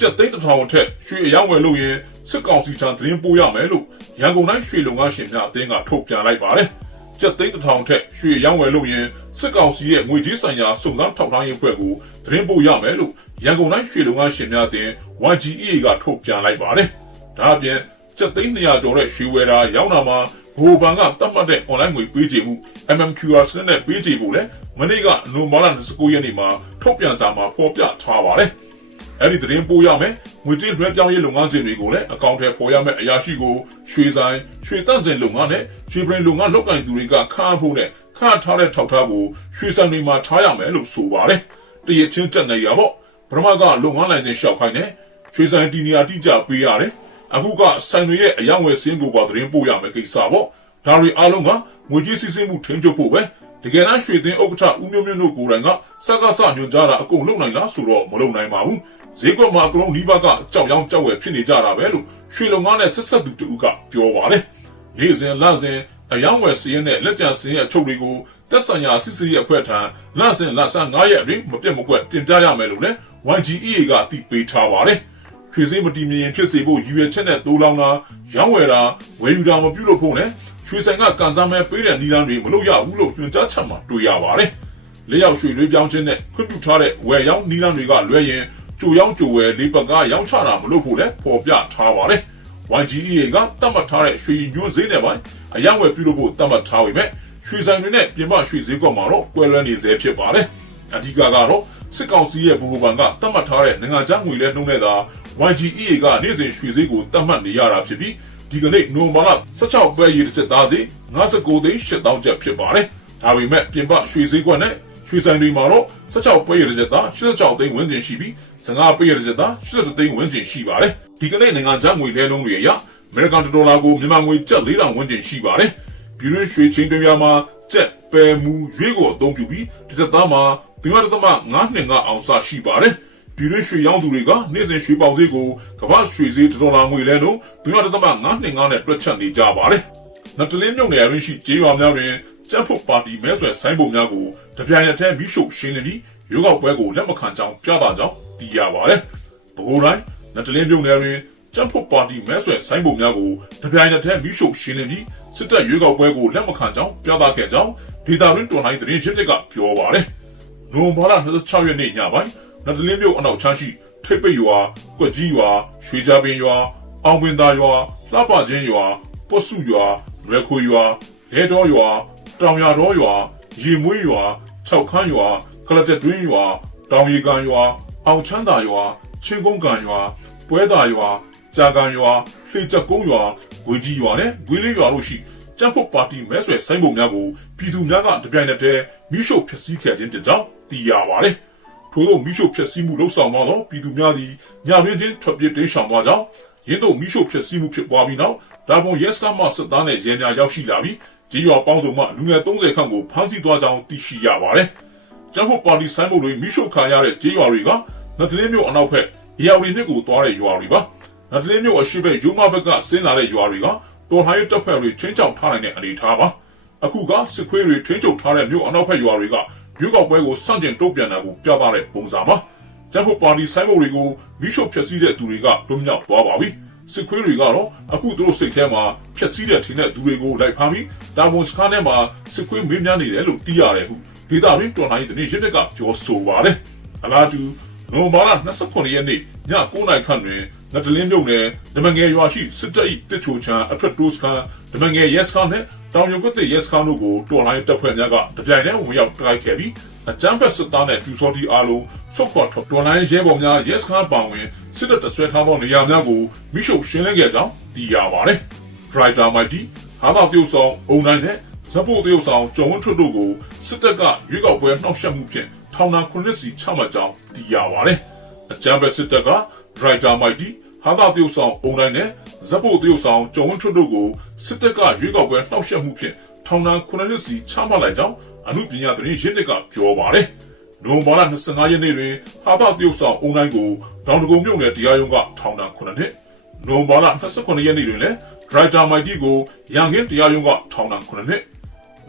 ကြက်သိန်းတစ်ထောင်အထက်ရွှေအယောင်းဝယ်လို့ရင်စစ်ကောင်စီထံသတင်းပို့ရမယ်လို့ရန်ကုန်တိုင်းရွှေလုံငန်းရှင်များအသင်းကထုတ်ပြန်လိုက်ပါတယ်။ကြက်သိန်းတစ်ထောင်ထက်ရွှေအယောင်းဝယ်လို့ရင်စစ်ကောင်စီရဲ့ငွေကြေးဆိုင်ရာစုံစမ်းထောက်လှမ်းရေးအဖွဲ့ကိုသတင်းပို့ရမယ်လို့ရန်ကုန်တိုင်းရွှေလုံငန်းရှင်များအသင်း YGEA ကထုတ်ပြန်လိုက်ပါတယ်။ဒါအပြင်ကြက်သိန်း200ကျော်တဲ့ရွှေဝယ်တာရောင်းတာမှာဘိုဘန်ကတတ်မှတ်တဲ့ online ငွေပေးချေမှု MMQR စနစ်နဲ့ပေးချေဖို့လဲမနေ့ကနိုမာလာ29ရက်နေ့မှာထုတ်ပြန်စာမှာဖော်ပြထားပါတယ်။ အဲ့ဒီသတင်းပို့ရမယ်ငွေကြေးလွှဲပြောင်းရေးလုပ်ငန်းစဉ်တွေကိုလည်းအကောင့်ထဲပေါ်ရမယ်အရာရှိကိုရွှေဆိုင်ရွှေတန့်စင်လုပ်ငန်းနဲ့ရွှေပရင်လုပ်ငန်းလုပ်ကင်သူတွေကခန့်ဖို့နဲ့ခန့်ထားတဲ့ထောက်ထားကိုရွှေဆိုင်တွေမှာထားရမယ်လို့ဆိုပါတယ်။တရချင်းတက်နေရပေါ့ပထမကလုပ်ငန်းလိုင်စင်လျှောက်ခိုင်းတယ်ရွှေဆိုင်တီနီယာတိကျပေးရတယ်အခုကဆိုင်တွေရဲ့အယောင်ဝယ်စင်းကိုပါသတင်းပို့ရမယ်ကိစ္စပေါ့ဒါတွေအားလုံးကငွေကြေးစစ်ဆေးမှုထိန်းချုပ်ဖို့ပဲတကယ်တမ်းရွှေသိန်းဥက္ကဋ္ဌဦးမျိုးမျိုးတို့ကိုယ်တိုင်ကစကားစညွှန်ကြားတာအကုန်လုံးနိုင်လားဆိုတော့မလုပ်နိုင်ပါဘူး ဈေးကွက်မှာအကုန်နီးပါးကကြောက်ရောင်းကြောက်ဝယ်ဖြစ်နေကြတာပဲလို့ရွှေလုံငန်းနဲ့ဆက်ဆက်သူတူကပြောပါတယ်နေ့စဉ်လစဉ်အယောင်ဝယ်စင်းနဲ့လက်ကျန်စင်းရဲ့အချုပ်တွေကိုတက်ဆိုင်ရာစစ်စစ်ရဲ့အဖွဲ့ထံလစဉ်လဆန်း9ရက်အတွင်းမပြတ်မကွက်တင်ပြရမယ်လို့လည်း YGEA ကတည်ပေးထားပါတယ်ရွှေစည်းမတည်မြင်ဖြစ်စေဖို့ရည်ရွယ်ချက်နဲ့တိုးလောင်းတာရောင်းဝယ်တာဝယ်ယူတာမပြုလုပ်ဖို့နဲ့ရွှေဆိုင်ကကန်ဆန်းမဲ့ပေးတဲ့နီလန်းတွေမလုပ်ရဘူးလို့ညွှန်ကြားချက်မှာတွေ့ရပါတယ်။လက်ရောက်ရွှေလွေးပြောင်းခြင်းနဲ့ခွင့်ပြုထားတဲ့ဝယ်ရောင်းနီလန်းတွေကလွဲရင် ကြိုရောင်းကြိုဝယ်လေးပတ်ကရောင်းချတာမလုပ်ဖို့လည်းဖော်ပြထားပါတယ်။ YGEA ကတတ်မှတ်ထားတဲ့ရွှေညွှန်းဈေးနဲ့ပိုင်းအယောင်ဝယ်ပြုလုပ်ဖို့တတ်မှတ်ထားပေမဲ့ရွှေဆိုင်တွေနဲ့ပြင်ပရွှေဈေးကွက်မှာတော့ကွဲလွဲနေစေဖြစ်ပါတယ်။အဓိကကတော့စစ်ကောင်စီရဲ့ဘူဘူဘန်ကတတ်မှတ်ထားတဲ့နိုင်ငံခြားငွေလဲနှုန်းနဲ့သာ YGEA ကနေ့စဉ်ရွှေဈေးကိုတတ်မှတ်နေရတာဖြစ်ပြီးဒီကနေ့နိုဝင်ဘာလ16ပဲရည်တစ်ချက်သားစီ59သိန်း8000ကျပ်ဖြစ်ပါတယ်။ဒါပေမဲ့ပြင်ပရွှေဈေးကွက်နဲ့ ရွှေဆိုင်တွေမှာတော့16ပဲရည်တစ်ချက်သား86သိန်းဝန်းကျင်ရှိပြီး15ပဲရည်တစ်ချက်သား82သိန်းဝန်းကျင်ရှိပါတယ်။ဒီကနေ့နိုင်ငံခြားငွေလဲနှုန်းတွေအရအမေရိကန်ဒေါ်လာကိုမြန်မာငွေကျပ်4000ဝန်းကျင်ရှိပါတယ်။ပြည်တွင်းရွှေချင်းတွေမှာကျက်ပယ်မူရွေးကိုအသုံးပြုပြီးတစ်သက်သားမှာဒီမှာသမ9နှစ်ကအောင်စရှိပါတယ်။ပြည်တွင်းရွှေရောင်းသူတွေကနေ့စဉ်ရွှေပေါင်ဈေးကိုကမ္ဘာရွှေဈေးဒေါ်လာငွေလဲလို့ဒီမှာသမ9နှစ်9နဲ့တွက်ချက်နေကြပါတယ်။နတလင်းမြုံနယ်ရင်းရှိကျေးရွာများတွင် ကျန်းဖို့ပါတီမဲဆွယ်ဆိုင်းပုံများကိုတပြိုင်နက်တည်းမိရှုရှင်းလင်းပြီးရွေးကောက်ပွဲကိုလက်မခံကြောင်းပြသကြောင်းသိရပါတယ်။ဘိုးတိုင်းနတလင်းမြုံနယ်တွင်ကျန်းဖို့ပါတီမဲဆွယ်ဆိုင်းပုံများကိုတပြိုင်နက်တည်းမိရှုရှင်းလင်းပြီးစစ်တပ်ရွေးကောက်ပွဲကိုလက်မခံကြောင်းပြသခဲ့ကြောင်းဒေတာရင်းတော်နိုင်သတင်းရှင်းတဲ့ကပြောပါတယ်။နိုဝင်ဘာလ26ရက်နေ့ညပိုင်းနတလင်းမြို့အနောက်ချမ်းရှိထိပ်ပိတ်ရွာ၊ကွက်ကြီးရွာ၊ရွှေကြပင်ရွာ၊အောင်ပင်သာရွာ၊လှပချင်းရွာ၊ပွတ်စုရွာ၊ရဲခွေရွာ၊လဲတော်ရွာ၊ တောင်ရတော်ရွာ၊ရေမွေးရွာ၊၆ခန်းရွာ၊ကလတက်တွင်းရွာ၊တောင်ရီကန်ရွာ၊အောင်ချမ်းသာရွာ၊ချင်းကုန်းကန်ရွာ၊ပွဲသာရွာ၊ကြာကန်ရွာ၊လှေချက်ကုန်းရွာ၊ဝေကြီးရွာနဲ့ဝေးလေးရွာတို့ရှိကျန်းဖို့ပါတီမဲဆွယ်ဆိုင်းပုံများကိုပြည်သူများကတပြိုင်နက်တည်းမိရှုဖျက်ဆီးခဲ့ခြင်းဖြစ်ကြောင်းသိရပါတယ်။ထို့သောမိရှုဖျက်ဆီးမှုလှုပ်ဆောင်သောပြည်သူများသည်ညရင်းချင်းထွက်ပြေးတိမ်းရှောင်သွားကြောင်းရင်းတို့မိရှုဖျက်ဆီးမှုဖြစ်ပွားပြီးနောက်ဒါပုံရက်စကမှစစ်သားနဲ့ရဲများရောက်ရှိလာပြီး ကြေးရွာပေါင်းစုံမှလူငယ်30ခန့်ကိုဖမ်းဆီးသွားကြောင်းသိရှိရပါတယ်။ကျန်းဖို့ပါတီဆိုင်ဘုတ်တွေမိရှုခံရတဲ့ကြေးရွာတွေကနတ်တလင်းမြို့အနောက်ဘက်ရာဝတီမြစ်ကိုသွားတဲ့ရွာတွေပါ။နတ်တလင်းမြို့အရှိဘက်ယူမဘက်ကဆင်းလာတဲ့ရွာတွေကတော်ဟိုင်းတပ်ဖွဲ့တွေချင်းချောက်ထားနိုင်တဲ့အနေအထားပါ။အခုကစစ်ခွေးတွေထင်းချုပ်ထားတဲ့မြို့အနောက်ဘက်ရွာတွေကရွေးကောက်ပွဲကိုစတင်တုံ့ပြန်တာကိုပြသတဲ့ပုံစံပါ။ကျန်းဖို့ပါတီဆိုင်ဘုတ်တွေကိုမိရှုဖျက်ဆီးတဲ့သူတွေကလွတ်မြောက်သွားပါပြီ။ စစ်ခွေးတွေကတော့အခုသူတို့စိတ်ထဲမှာဖျက်ဆီးတဲ့ထင်တဲ့သူတွေကိုလိုက်ဖမ်းပြီးတာဝန်စခန်းထဲမှာစစ်ခွေးမင်းများနေတယ်လို့သိရတယ်ဟုဒေတာရင်းတော်နိုင်တဲ့ရင်းကပြောဆိုပါတယ်။အလားတူနိုဘာလ29ရက်နေ့ည9:00နာရီခန့်တွင်ငတလင်းမြုံနယ်ဓမငယ်ရွာရှိစစ်တပ်၏တစ်ချိုချံအထက်တိုးစခန်းဓမငယ်ရဲစခန်းနဲ့ တောင်ရုပ်ကွတဲ့ရဲစခန်းတို့ကိုတော်လိုင်းတပ်ဖွဲ့များကတပြိုင်တည်းဝင်ရောက်တိုက်ခဲ့ပြီးအကြမ်းဖက်စစ်သားနဲ့ပြူစောတိအားလုံးဆုတ်ခွာထွက်တော်လိုင်းရဲဘော်များရဲစခန်းပောင်ဝင်စစ်တပ်တဆွဲထားသောနေရာများကိုမိရှုရှင်းလင်းခဲ့ကြောင်းသိရပါတယ်။ Driver Mighty ဟာသာပြုတ်ဆောင်အုံတိုင်းနဲ့ဇက်ဖို့တရုတ်ဆောင်ကျော်ဝန်းထွတ်တို့ကိုစစ်တပ်ကရွေးကောက်ပွဲနှောက်ယှက်မှုဖြင့်ထောင်ဒဏ်9စီချမှတ်ကြောင်းသိရပါတယ်။အကြမ်းဖက်စစ်တပ်က Driver Mighty ဟာသာတရုတ်ဆောင်အုံတိုင်းနဲ့ဇက်ဖို့တရုတ်ဆောင်ကျော်ဝန်းထွတ်တို့ကိုစစ်တပ်ကရွေးကောက်ပွဲနှောက်ယှက်မှုဖြင့်ထောင်ဒဏ်9စီချမှတ်လိုက်ကြောင်းအမှုပညာသတင်းရင်းမြစ်ကပြောပါတယ်။နိုဝင်ဘာလ25ရက်နေ့တွင်ဟာသာတရုတ်ဆောင်အုံတိုင်းကိုဒေါန်တကုံမြို့နယ်တရားရုံးကထောင်ဒဏ်9နှစ်နိုဝင်ဘာလ29ရက်နေ့တွင်လည်းဒရိုက်တာမိုက်တီကိုရန်ကင်းတရားရုံးကထောင်ဒဏ်9နှစ်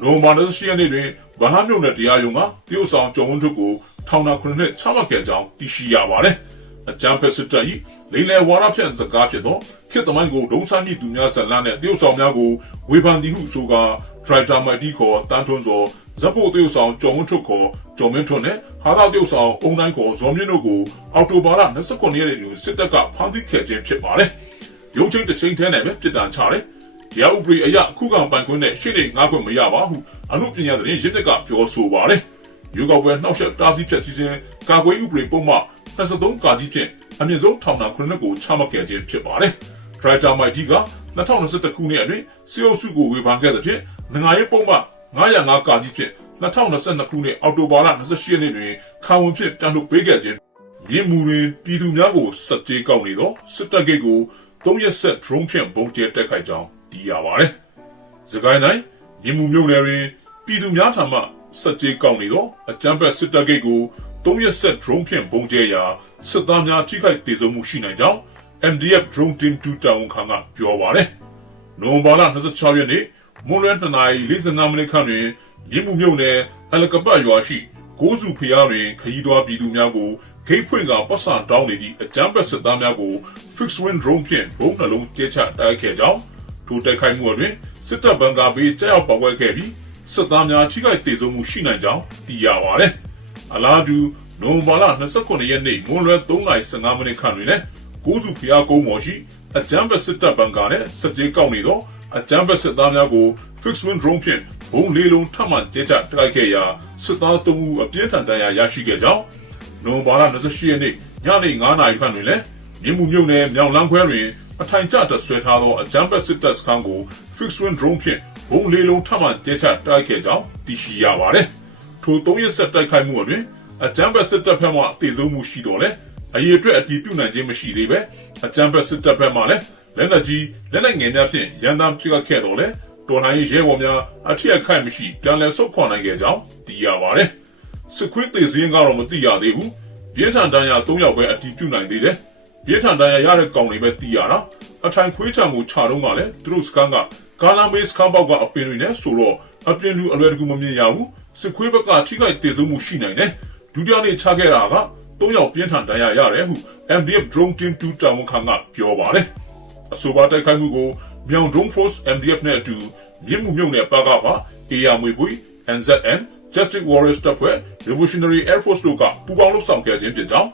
နိုဝင်ဘာလ28ရက်နေ့တွင်ဗဟန်းမြို့နယ်တရားရုံးကတရုတ်ဆောင်ကျော်ဝန်းထုကိုထောင်ဒဏ်9နှစ်ချမှတ်ခဲ့ကြောင်းသိရှိရပါတယ်။အကြမ်းဖက်စစ်တပ်၏ လိမ်လည်ဝါဒဖြန့်စကားဖြစ်သောခေတ်သမိုင်းကိုဒုံဆန်းမြစ်သူများဇလန်းနှင့်တရုတ်ဆောင်များကိုဝေဖန်သည်ဟုဆိုကာဒရိုက်တာမိုက်တီခေါ်တန်းထွန်းစောဇက်ဖို့တရုတ်ဆောင်ကျော်ဝင်းထွတ်ခေါ်ကျော်မင်းထွန်းနဲ့ဟာသာတရုတ်ဆောင်အုံတိုင်းခေါ်ဇော်မြင့်တို့ကိုအော်တိုဘာလ29ရက်နေ့တွင်စစ်တပ်ကဖမ်းဆီးခဲ့ခြင်းဖြစ်ပါတယ်။ရုံးချင်းတစ်ချိန်တည်းနဲ့ပဲပြည်တံချတယ်။တရားဥပဒေအရအခုခံပိုင်ခွင့်နဲ့ရှေ့နေငါးခွင့်မရပါဟုအမှုပညာသတင်းရင်းနှက်ကပြောဆိုပါတယ်။ရွေးကောက်ပွဲနှောက်ယှက်တားဆီးဖြတ်ချခြင်းကာကွယ်ဥပဒေပုံမှန် 23ကာကြီးဖြင့်အမြင့်ဆုံးထောင်ဒဏ်9နှစ်ကိုချမှတ်ခဲ့ခြင်းဖြစ်ပါတယ်။ Director Mighty က2021ခုနှစ်အတွင်းစီအိုစုကိုဝေဖန်ခဲ့သဖြင့်နိုင်ငံရေးပုံမှန်905ကာကြီးဖြင့်2022ခုနှစ်အောက်တိုဘာလ28ရက်နေ့တွင်ခံဝန်ဖြင့်တန်ထုတ်ပေးခဲ့ခြင်းမြင့်မှုတွင်ပြည်သူများကိုစက်ကြေးကောက်နေသောစစ်တပ်ဂိတ်ကို3ရက်ဆက် drone ဖြင့်ပုံကျဲတက်ခိုက်ကြောင်းသိရပါတယ်။စကိုင်းတိုင်းမြင့်မှုမြို့နယ်တွင်ပြည်သူများထံမှစက်ကြေးကောက်နေသောအကြမ်းဖက်စစ်တပ်ဂိတ်ကို 3ရက်ဆက် drone ဖြင့်ပုံကျဲရာစစ်သားများထိခိုက်ဒေဆုံးမှုရှိနိုင်ကြောင်း MDF drone team 2တာဝန်ခံကပြောပါတယ်။နိုဝင်ဘာလ26ရက်နေ့မွန်လွဲ2နာရီ45မိနစ်ခန့်တွင်ရင်းမှုမြုပ်နယ်အလကပတ်ရွာရှိကိုးစုဖျားတွင်ခရီးသွားပြည်သူများကိုဂိတ်ဖွင့်ကပတ်စံတောင်းနေသည့်အကြမ်းဖက်စစ်သားများကို fixed wing drone ဖြင့်ဘုံနှလုံးကျဲချတိုက်ခဲ့ကြောင်းထိုတိုက်ခိုက်မှုအတွင်စစ်တပ်ဘန်ကာဘေးကြောက်ပေါက်ကွဲခဲ့ပြီးစစ်သားများထိခိုက်ဒေဆုံးမှုရှိနိုင်ကြောင်းသိရပါတယ်။ အလားတူနိုဝင်ဘာလ29ရက်နေ့မွန်လွဲ3:15မိနစ်ခန့်တွင်လည်းကိုးစုဖျားကုန်းမော်ရှိအကြမ်းဖက်စစ်တပ်ဘန်ကာနဲ့စစ်ကြေးကောက်နေသောအကြမ်းဖက်စစ်သားများကို fixed wing drone ဖြင့်ဘုံလေးလုံးထပ်မံကျဲချတိုက်ခဲ့ရာစစ်သား3ဦးအပြင်းထန်ဒဏ်ရာရရှိခဲ့ကြောင်းနိုဝင်ဘာလ28ရက်နေ့ညနေ9:00နာရီခန့်တွင်လည်းမြင်းမှုမြုပ်နယ်မြောင်လန်းခွဲတွင်အထိုင်ကျတဆွဲထားသောအကြမ်းဖက်စစ်တပ်စခန်းကို fixed wing drone ဖြင့်ဘုံလေးလုံးထပ်မံကျဲချတိုက်ခဲ့ကြောင်းသိရှိရပါတယ်။ ထို3ရက်ဆက်တိုက်ခိုက်မှုအတွင်အကြမ်းဖက်စစ်တပ်ဘက်မှတည်ဆုံမှုရှိတော်လဲအရေးအတွက်အတည်ပြုနိုင်ခြင်းမရှိသေးပဲအကြမ်းဖက်စစ်တပ်ဘက်မှလည်းလက်နက်ကြီးလက်နက်ငယ်များဖြင့်ရန်တမ်းပြစ်ခတ်ခဲ့တော်လဲတော်လှန်ရေးရဲဘော်များအထက်ခိုက်မရှိပြန်လည်ဆုတ်ခွာနိုင်ခဲ့ကြောင်းသိရပါတယ်။စစ်ခွေးသေးစင်းကတော့မသိရသေးဘူး။ပြင်းထန်တန်ရာ၃ယောက်ပဲအတည်ပြုနိုင်သေးတယ်။ပြင်းထန်တန်ရာရတဲ့ကောင်တွေပဲသိရတာ။အထိုင်ခွေးချံကိုခြာတော့ကလည်းသူတို့စကန်က ကာလာမေးစကန်ပေါက်ကအပင်တွေနဲ့ဆိုတော့အပြင်လူအလွယ်တကူမမြင်ရဘူး။စစ်ခွေးဘက်ကထိခိုက်သေးဆုံးမှုရှိနိုင်တယ်။ဒုတိယနေ့ချခဲ့တာက၃ယောက်ပြင်းထန်တန်ရာရတယ်ဟု MDF Drone Team 2တာဝန်ခံကပြောပါတယ်။အဆိုပါတိုက်ခိုက်မှုကိုမြောင် Drone Force MDF နဲ့အတူမြင့်မှုမြုံနဲ့ပါကပါတေယာမွေပွေ NZN Justice Warriors တပ်ဖွဲ့ Revolutionary Air Force တို့ကပူးပေါင်းလှုပ်ဆောင်ခဲ့ခြင်းဖြစ်ကြောင်း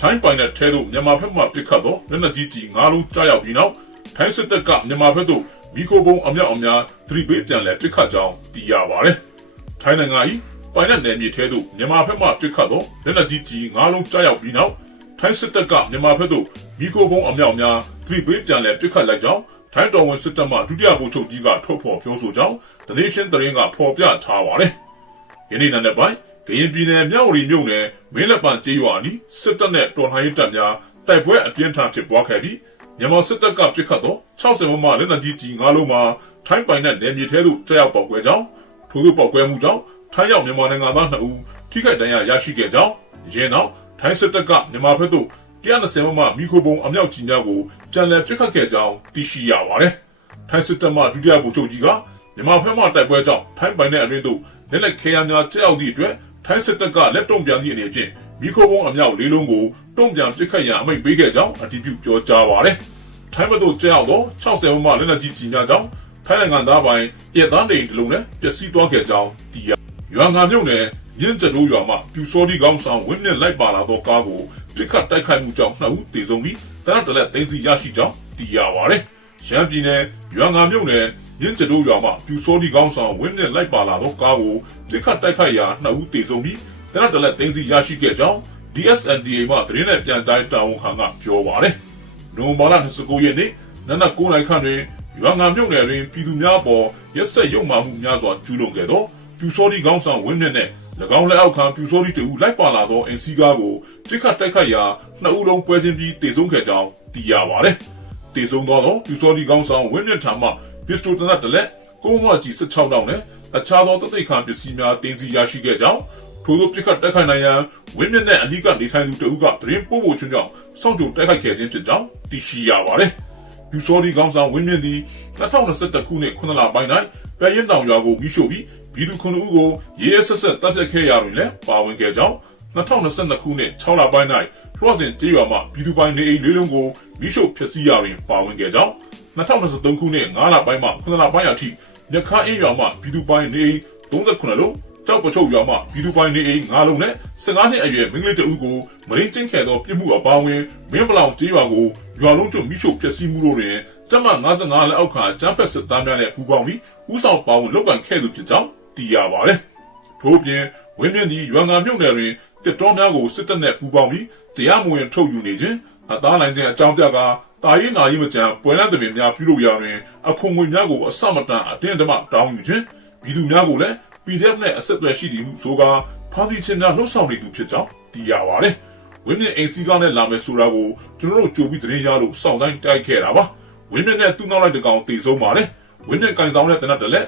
ထိုင်းပိုင်တဲ့ထဲသို့မြန်မာဘက်မှပစ်ခတ်သောလက်နက်ကြီးကြီး၅လုံးကြားရောက်ပြီးနောက်ထိုင်းစစ်တပ်ကမြန်မာဘက်သို့ မိခိုးပုံအမြောက်အများသတိပေးပြန်လဲပစ်ခတ်ကြောင်းသိရပါတယ်။ထိုင်းနိုင်ငံ၏ပိုင်တဲ့နယ်မြေထဲသို့မြန်မာဘက်မှပစ်ခတ်သောလက်နက်ကြီးကြီး၅လုံးကြားရောက်ပြီးနောက်ထိုင်းစစ်တပ်ကမြန်မာဘက်သို့မိခိုးပုံအမြောက်အများသတိပေးပြန်လဲပစ်ခတ်လိုက်ကြောင်းထိုင်းတော်ဝင်စစ်တပ်မှဒုတိယဗိုလ်ချုပ်ကြီးကထုတ်ဖော်ပြောဆိုကြောင်းဒနေရှင်းတရင်ကဖော်ပြထားပါတယ်။ယနေ့နံနက်ပိုင်းကရင်ပြည်နယ်မြောက်ဝတီမြို့နယ်မင်းလက်ပံကျေးရွာနီးစစ်တပ်နဲ့တော်လှန်ရေးတပ်များတိုက်ပွဲအပြင်းထန်ဖြစ်ပွားခဲ့ပြီး မြန်မာစစ်တပ်ကပစ်ခတ်သော60မမလက်နက်ကြီးကြီး၅လုံးမှာထိုင်းပိုင်တဲ့နယ်မြေထဲသို့တက်ရောက်ပေါက်ကွဲကြောင်းထို့သောပေါက်ကွဲမှုကြောင့်ထိုင်းရောက်မြန်မာနိုင်ငံသား2ဦးထိခိုက်ဒဏ်ရာရရှိခဲ့ကြောင်းရင်းနောက်ထိုင်းစစ်တပ်ကမြန်မာဘက်သို့120မမမိခိုပုံအမြောက်ကြီးများကိုပြန်လည်ပစ်ခတ်ခဲ့ကြောင်းသိရှိရပါတယ်။ထိုင်းစစ်တပ်မှဒုတိယဗိုလ်ချုပ်ကြီးကမြန်မာဘက်မှတိုက်ပွဲကြောင့်ထိုင်းပိုင်တဲ့အတွင်းသို့လက်လက်ခဲယမ်းများကြောက်သည့်အတွက်ထိုင်းစစ်တပ်ကလက်တုံ့ပြန်သည့်အနေဖြင့် မိခိုပုံအမြောက်လေးလုံးကိုတုံ့ပြန်ပစ်ခတ်ရန်အမိန့်ပေးခဲ့ကြောင်းအတည်ပြုပြောကြားပါတယ်။ထိုင်းဘက်သို့ကြောက်သော60မမလက်နက်ကြီးကြီးများကြောင့်ထိုင်းနိုင်ငံသားပိုင်ပြည်သားနေတလုံးနဲ့ပျက်စီးသွားခဲ့ကြောင်းသိရရွာငံမြို့နယ်ရင်းကျတိုးရွာမှာပြူစောဒီကောင်းဆောင်ဝင်းမြင့်လိုက်ပါလာသောကားကိုပြစ်ခတ်တိုက်ခိုက်မှုကြောင့်နှစ်ဦးသေဆုံးပြီးတနက်တလက်သိမ်းဆီးရရှိကြောင်းသိရပါတယ်။ရန်ပြည်နယ်ရွာငံမြို့နယ်ရင်းကျတိုးရွာမှာပြူစောဒီကောင်းဆောင်ဝင်းမြင့်လိုက်ပါလာသောကားကိုပြစ်ခတ်တိုက်ခိုက်ရာနှစ်ဦးသေဆုံးပြီး တနက်တလက်သိမ်းဆီးရရှိခဲ့ကြောင်း DSNDA မှသတင်းနဲ့ပြန်ကြားတာဝန်ခံကပြောပါတယ်။နိုဝင်ဘာလ29ရက်နေ့နနက်9:00နာရီခန့်တွင်ရွာငံမြို့နယ်တွင်ပြည်သူများပေါ်ရက်ဆက်ရုံမှမှုများစွာကျူးလွန်ခဲ့သောပြူစောဒီကောင်းဆောင်ဝင်းမြင့်နဲ့၎င်းလက်အောက်ခံပြူစောဒီတူလိုက်ပါလာသောအင်စီကားကိုပြစ်ခတ်တိုက်ခိုက်ရာနှစ်ဦးလုံးပွဲချင်းပြီးတေဆုံးခဲ့ကြောင်းသိရပါတယ်။တေဆုံးသောပြူစောဒီကောင်းဆောင်ဝင်းမြင့်ထံမှပစ္စတိုတနတ်တလက်ကုန်းမကြီး16တောင်းနဲ့အခြားသောတသိက်ခံပစ္စည်းများတင်စီရရှိခဲ့ကြောင်း ထို့သောပြစ်ခတ်တိုက်ခိုက်နိုင်ရန်ဝင်းမြင့်နဲ့အနီးကနေထိုင်သူတဦးကသတင်းပို့ဖို့ချွန်းကြောင်းစောင့်ကြိုတိုက်ခိုက်ခဲ့ခြင်းဖြစ်ကြောင်းသိရှိရပါတယ်။ပြူစောဒီကောင်းဆောင်ဝင်းမြင့်သည်2021ခုနှစ်9လပိုင်း၌ပဲရင်တောင်ရွာကိုမိရှို့ပြီးပြည်သူခုနှစ်ဦးကိုရေးရဆက်ဆက်တပ်ဖြတ်ခဲ့ရတွင်လည်းပါဝင်ခဲ့ကြောင်း2022ခုနှစ်6လပိုင်း၌လွရော့စင်ကျေးရွာမှပြည်သူပိုင်နေအိမ်လေးလုံးကိုမိရှုဖျက်ဆီးရာတွင်ပါဝင်ခဲ့ကြောင်း2023ခုနှစ်9လပိုင်းမှ9လပိုင်းအထိမြခန်းအင်းရွာမှပြည်သူပိုင်နေအိမ်38လုံး ကြောက်ပချုပ်ရွာမှပြည်သူပိုင်နေအိမ်9လုံးနဲ့15နှစ်အရွယ်မိန်းကလေးတဦးကိုမရင်းချင်းခဲသောပြစ်မှုအပါအဝင်မင်းပလောင်ကျေးရွာကိုရွာလုံးကျွတ်မိရှုဖျက်ဆီးမှုတို့တွင်တမန်55လက်အောက်ခံကျန်းဖက်စစ်သားများနဲ့ပူးပေါင်းပြီးဥဆောင်ပါဝင်လုပ်ကံခဲ့သူဖြစ်ကြောင်းသိရပါတယ်။ထို့ပြင်ဝင်းမြင့်ဒီရွာငံမြို့နယ်တွင်တစ်တော်များကိုစစ်တပ်နဲ့ပူးပေါင်းပြီးတရားမဝင်ထုတ်ယူနေခြင်းအသားနိုင်ခြင်းအကြောင်းပြကာတာရင်နာရင်မကြံပွဲလန်းသမင်များပြုလုပ်ရာတွင်အခွန်ငွေများကိုအစမတန်အတင်းတမတောင်းယူခြင်းပြည်သူများကိုလည်း PDF နဲ့အဆက်အသွယ်ရှိသည်ဟုဆိုကာဖမ်းဆီးခြင်းများလှုပ်ဆောင်နေသူဖြစ်ကြောင်းသိရပါတယ်။ဝင်းမြင့်အိမ်စီကားနဲ့လာမယ်ဆိုတာကိုကျွန်တော်တို့ကြိုပြီးသတင်းရလို့စောင့်တိုင်းတိုက်ခဲ့တာပါ။ဝင်းမြင့်နဲ့သူ့နောက်လိုက်တကောင်တည်ဆုံးပါတယ်။ဝင်းမြင့်ကင်ဆောင်တဲ့တနတ်တလက်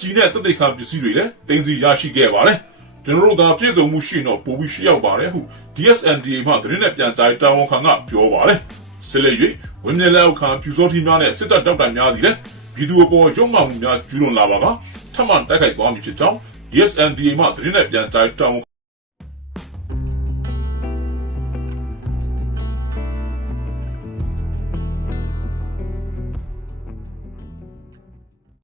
ကြီးနဲ့တက်တဲ့ခံပစ္စည်းတွေလည်းတင်စီရရှိခဲ့ပါတယ်။ကျွန်တော်တို့ကပြည်စုံမှုရှိတော့ပို့ပြီးရှိရောက်ပါတယ်ဟု DSNDA မှသတင်းနဲ့ပြန်ကြားတာဝန်ခံကပြောပါတယ်။ဆက်လက်၍ဝင်းမြင့်လက်အောက်ခံဖြူစောထီများနဲ့စစ်တပ်တောက်တိုင်များသည်လည်းပြည်သူအပေါ်ရုံမှမှုများကျူးလွန်လာပါက ထပ်မံတိုက်ခိုက်သွားမည်ဖြစ်ကြောင်း DSNDA မှသတင်းနဲ့ပြန်ကြားတာဝန်